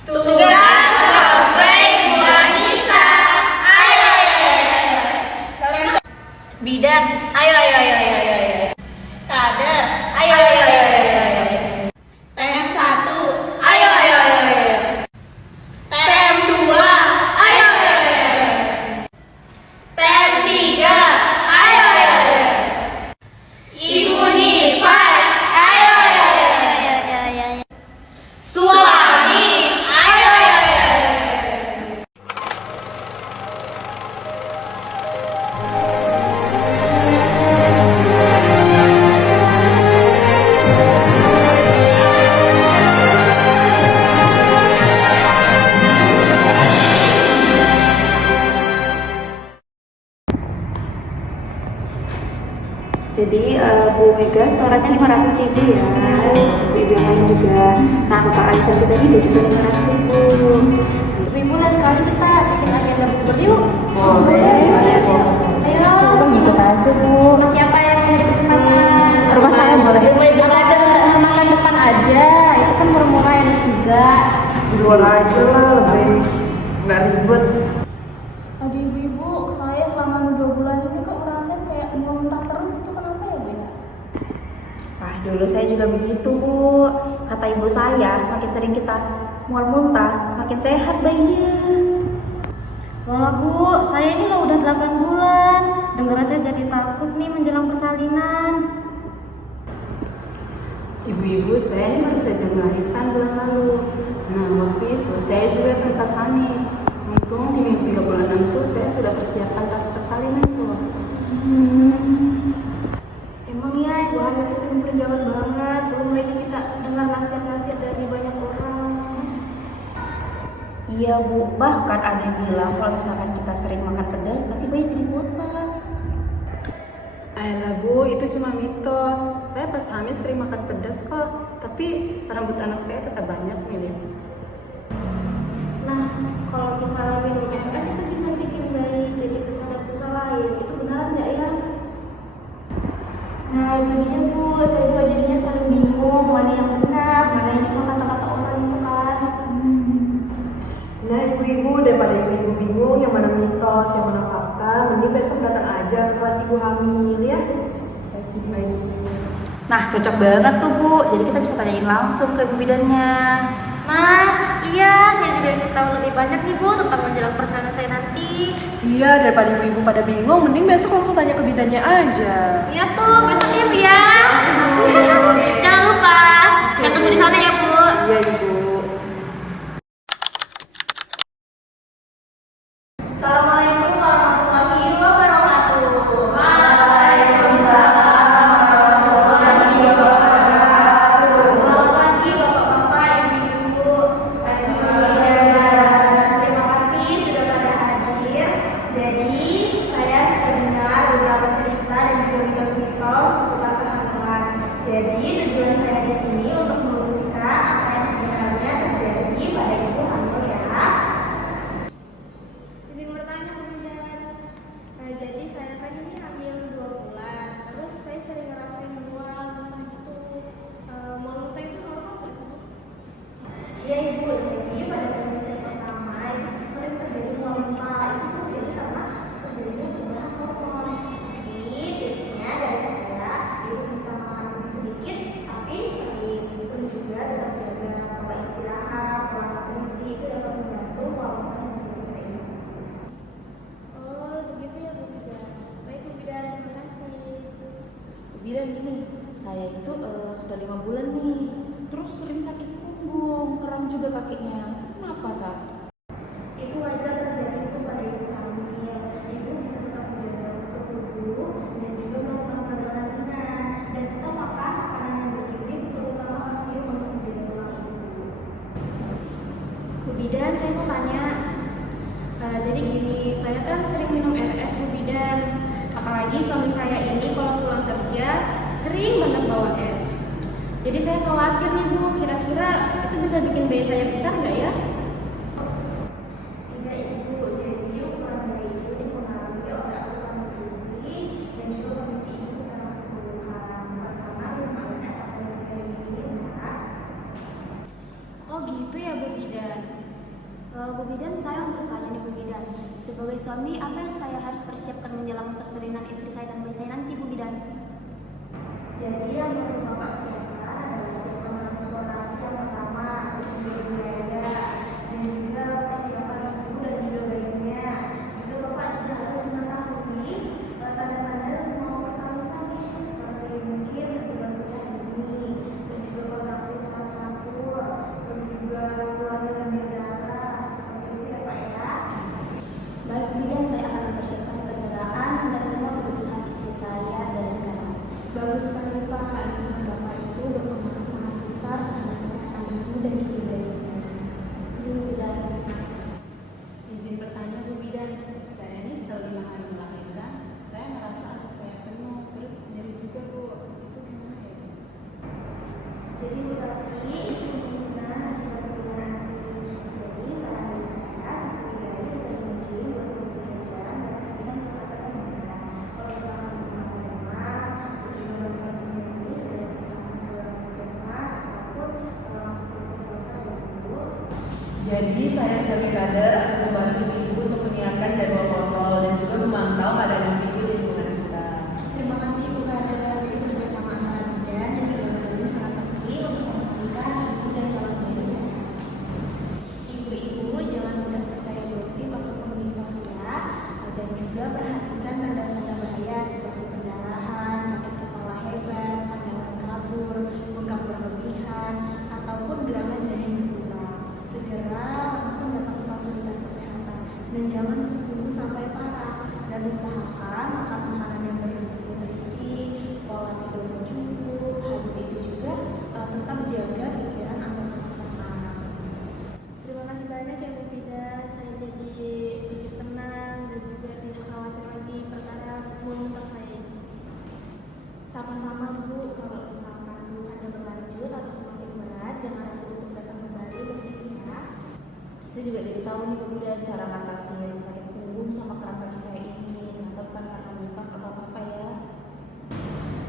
Tugas sampai Bu Anissa. Ayo, ayo, ayo. Bidan, ayo, ayo, ayo, ayo, ayo. Kader, ayo, ayo, ayo, ayo. Tem 1, ayo, ayo, ayo, ayo. Tem 2, ayo, ayo, ayo. Tem 3, ayo, ayo, ayo. Ibu Nipas, ayo, ayo, ayo. Suami, ayo, ayo, ayo. Jadi Bu Mega setorannya 500.000 ya. Ibu yang lain juga. Nah, Bapak Aisyah kita ini 2.500.000 Bu. Ibu lain kali kita bikin agenda bubur yuk. Boleh. Ayo. Ikut aja Bu. Siapa yang mau jadi kesempatan? Rumah saya boleh. Agenda makan depan aja. Itu kan murah-murah enak juga. Di luar aja lah, lebih nggak ribet. Aduh ibu-ibu, saya selama 2 bulan ini kok ngerasain kayak muntah terus, itu kenapa ya Bu ya? Wah, dulu saya juga begitu Bu. Kata ibu saya, semakin sering kita mual muntah, semakin sehat bayinya. Walah Bu, saya ini loh udah 8 bulan. Dengar saya jadi takut nih menjelang persalinan. Ibu-ibu, saya ini baru saja melahirkan bulan lalu. Nah, waktu itu saya juga sempat panik. Untung di minggu 36 tuh saya sudah persiapkan tas persalinan tuh. Emang ya, ibu hamil itu penuh perjuangan banget. Belum lagi kita dengar nasihat-nasihat dari banyak orang. Iya Bu, bahkan ada yang bilang kalau misalkan kita sering makan pedas, nanti bayi jadi botak. Ayolah Bu, itu cuma mitos. Saya pas hamil sering makan pedas kok. Tapi rambut anak saya tetap banyak nih. Nah, kalau misalnya minum MS itu bisa bikin bayi jadi besar dan susah lahir. Itu benar nggak ya? Nah, itu dia Bu. Saya juga jadinya sering bingung mana yang benar, mana yang cuma kata-kata orang itu kan. Nah, ibu-ibu, daripada ibu-ibu bingung yang mana mitos, yang mana fakta, mending besok datang aja ke kelas ibu hamil ya. Nah, cocok banget tuh Bu. Jadi kita bisa tanyain langsung ke ibu bidannya. Nah, iya, saya juga ingin tahu lebih banyak nih Bu tentang menjelang persalinan saya nanti. Iya, daripada ibu-ibu pada bingung, mending besok langsung tanya ke bidannya aja. Iya tuh, besok ya Bu ya. Jangan lupa, saya tunggu di sana ya Bu. Iya, ibu. Assalamualaikum warahmatullahi wabarakatuh. Selamat pagi Bapak-bapak, Ibu-ibu. Terima kasih sudah pada hadir. Jadi saya sudah dengar beberapa cerita dan juga mitos-mitos seputar kehamilan. Jadi tujuan saya di sini untuk meluruskan apa yang sebenarnya terjadi pada ibu hamil ya. Izin bertanya kemudian, jadi saya kan ini hamil 2 bulan, terus saya sering ngerasain mual, muntah gitu. Mual muntah itu normal nggak sih? Iya ibu, jadi pada kondisi pertama itu sering terjadi mual muntah. Itu terjadi karena terjadinya perubahan hormon. Jadi tipsnya dari saya, ibu bisa makan lebih sedikit tapi sering. Terus juga tetap jaga pola istirahat, pola nutrisi, itu dapat membantu mual muntah yang terjadi pada ibu. Oh, begitu ya Bu Bidan. Baik Bu Bidan, terima kasih. Bu bidan gini, saya itu sudah 5 bulan nih. Terus sering sakit punggung, kram juga kakinya. Itu kenapa tak? Itu wajar terjadi Bu pada ibu hamil. Ibu bisa tetap menjaga postur tubuh dan juga melakukan peregangan ringan dan tetap makan makanan yang bergizi terutama kalsium untuk menjaga tulang ibu. Bu Bidan, saya mau tanya. Jadi gini, saya kan sering minum RS Bu Bidan. Apalagi suami saya ini kalau pulang kerja sering banget bawa es. Jadi saya khawatir nih Bu, kira-kira itu bisa bikin bayi saya besar nggak ya? Tidak Ibu, jadi ukuran bayi itu dipengaruhi oleh asupan nutrisi dan juga kondisi ibu secara keseluruhan. Bukan karena minum es atau minum bayi ini enggak. Oh gitu ya Bu Bidan. Bu Bidan, saya mau bertanya nih Bu Bidan. Sebagai suami, apa yang saya harus persiapkan menjelang persalinan istri saya dan bayi saya nanti Bu Bidan? Jadi yang perlu Bapak siapkan adalah siapkan transportasi yang pertama, juga biaya, dan juga persiapan ibu dan juga bayinya. Juga Bapak juga harus mengetahui tanda-tanda mau persalinan nih, seperti mungkin ketuban pecah dini, dan juga kontraksi secara teratur, dan juga keluarga dan darah, seperti itu ya Pak ya. Baik Bu Bidan, saya akan mempersiapkan kendaraan dan semua kebutuhan istri saya dari sekarang. Bagus sekali Pak, lingkungan Bapak itu berpengaruh sangat besar terhadap kesehatan ibu dan juga bayinya. Bu Bidan. Izin bertanya Bu Bidan, saya ini setelah 5 hari melahirkan, saya merasa asam saya penuh, terus nyeri juga Bu. Itu gimana ya? Jadi mutasi itu kemungkinan akibat perubahan ASI. Jadi saran dari saya, susui bayi bisa mungkin 2-3 jam dan pastikan perhatian bunda. Kalau misalkan ibu masih demam, terus juga masih menyusui, segera periksakan ke puskesmas ataupun masuk ke dokter ya Bu. Jadi saya sebagai kader akan membantu ibu untuk menyiapkan jadwal kontrol dan juga memantau keadaan ibu di lingkungan kita. Terima kasih Ibu Kader. Itu kerjasama antara bidan dan juga kader ini sangat penting untuk memastikan ibu dan calon bayi sehat. Ibu-ibu jangan mudah percaya gosip ataupun mitos ya, dan juga perhatikan tanda-tanda bahaya seperti pendarahan, sakit kepala hebat, pandangan kabur, bengkak berlebihan, ataupun gerakan janin berkurang. Segera langsung datang ke fasilitas kesehatan dan jangan tunggu sampai parah, dan usahakan makan makanan yang bernutrisi, pola tidur yang cukup. Habis itu juga tetap jaga pikiran agar tetap tenang. Terima kasih banyak ya Bu Bidan, saya jadi pikir tenang dan juga tidak khawatir lagi perkara mulut saya ini. Sama-sama Bu, kalau misalkan keluhannya berlanjut atau semakin berat, jangan ragu untuk datang kembali ke sini ya. Saya juga jadi tahu nih Bu Bidan cara ngatasin sakit punggung sama kram kaki saya ini. Ternyata bukan karena mitos atau apa ya.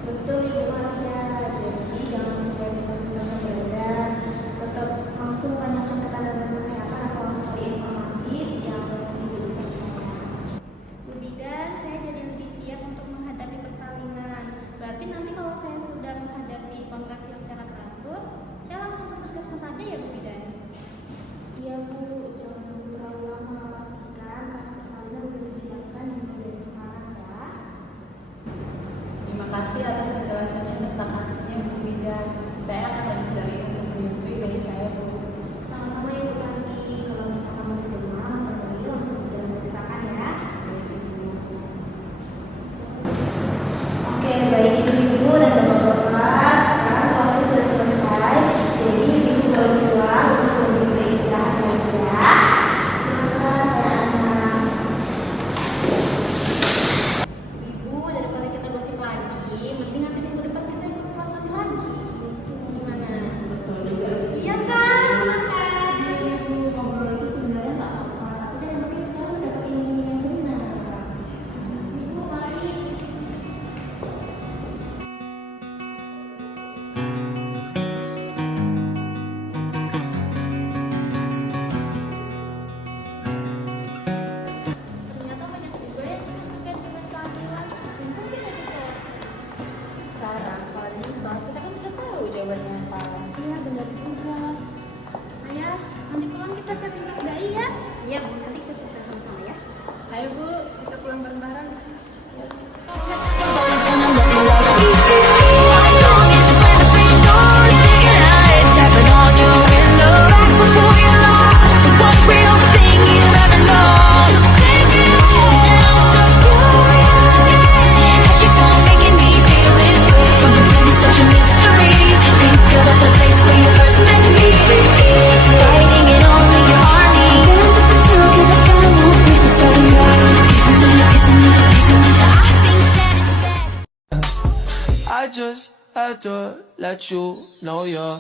Betul Ibu Marsha, jadi jangan percaya mitos-mitos yang beredar. Tetap langsung tanyakan ke tenaga kesehatan atau langsung cari informasi yang Ibu percaya. Bu Bidan, saya jadi lebih siap untuk menghadapi persalinan. Berarti nanti kalau saya sudah menghadapi kontraksi secara teratur, saya langsung ke puskesmas saja ya Bu Bidan? Iya Bu, jangan tunggu terlalu lama, pastikan tas persalinan udah disiapkan dimulai dari sekarang ya. Terima kasih atas penjelasannya tentang ASI-nya Bu Bidan. Saya akan habis dari untuk menyusui bayi saya Bu. Sama-sama Ibu kasih, kalau misalkan masih demam atau bayi langsung segera memeriksakan ya. Oke, baik ibu-ibu dan bapak-bapak, sekarang proses sudah selesai. Jadi ibu boleh pulang untuk lebih beristirahat lagi ya. Silakan saya antar. Ibu, daripada kita gosip lagi, mending nanti minggu depan kita ikut kelas 1 lagi. Gimana? Betul juga sih. Iya kan? Benar kan? Ibu ngobrol itu sebenarnya nggak apa-apa, tapi yang penting sekarang udah dapat ilmu yang benar. Ibu mari. Ternyata banyak juga yang ikut terkait dengan kehamilan. Untung kita di kelas. Sekarang kalau mitos kita kan sudah tahu jawabannya apa. Iya, benar juga. Ayah, nanti pulang kita setting tas bayi ya? Iya, Bu. Nanti kita setting sama-sama ya. Ayo Bu, kita pulang bareng-bareng. I just had to let you know you're